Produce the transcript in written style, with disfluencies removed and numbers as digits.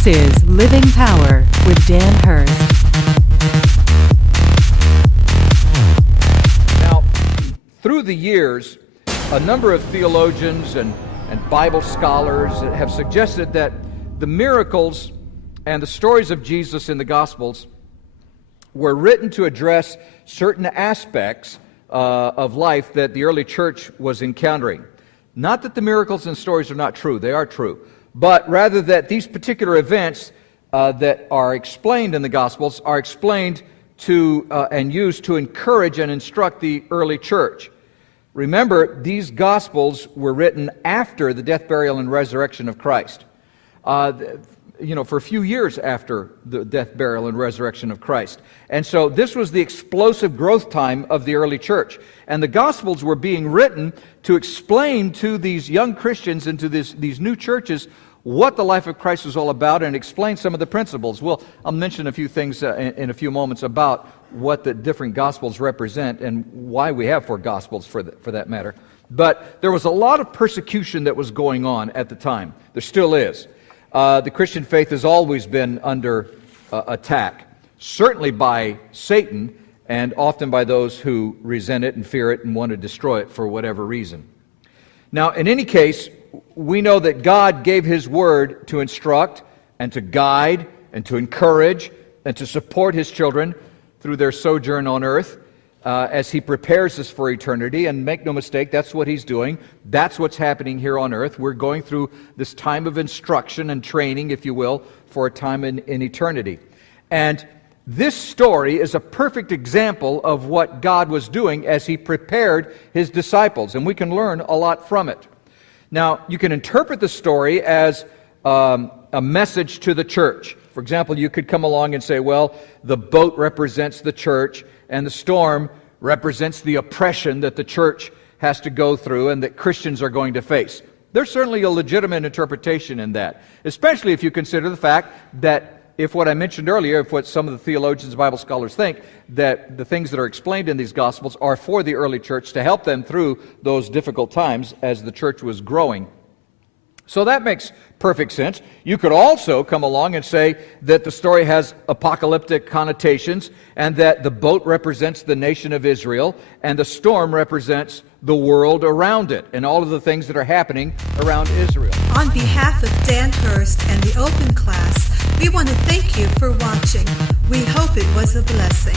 This is Living Power with Dan Hurst. Now, through the years, a number of theologians and Bible scholars have suggested that the miracles and the stories of Jesus in the Gospels were written to address certain aspects of life that the early church was encountering. Not that the miracles and stories are not true, they are true, but rather that these particular events that are explained in the Gospels are explained to and used to encourage and instruct the early church. Remember, these Gospels were written after the death, burial, and resurrection of Christ. For a few years after the death, burial, and resurrection of Christ. And so this was the explosive growth time of the early church. And the Gospels were being written to explain to these young Christians and to these new churches what the life of Christ was all about and explain some of the principles. I'll mention a few things in a few moments about what the different Gospels represent and why we have 4 Gospels for that matter. But there was a lot of persecution that was going on at the time. There still is. The Christian faith has always been under attack, certainly by Satan and often by those who resent it and fear it and want to destroy it for whatever reason. Now, in any case, we know that God gave His Word to instruct and to guide and to encourage and to support His children through their sojourn on earth as He prepares us for eternity. And make no mistake, that's what He's doing. That's what's happening here on earth. We're going through this time of instruction and training, if you will, for a time in eternity. And this story is a perfect example of what God was doing as He prepared His disciples, and we can learn a lot from it. Now, you can interpret the story as a message to the church. For example, you could come along and say, well, the boat represents the church, and the storm represents the oppression that the church has to go through and that Christians are going to face. There's certainly a legitimate interpretation in that, especially if you consider the fact that if what I mentioned earlier, if what some of the theologians and Bible scholars think, that the things that are explained in these Gospels are for the early church to help them through those difficult times as the church was growing. So that makes perfect sense. You could also come along and say that the story has apocalyptic connotations and that the boat represents the nation of Israel and the storm represents the world around it and all of the things that are happening around Israel. On behalf of Dan Hurst and the Open Class, we want to thank you for watching. We hope it was a blessing.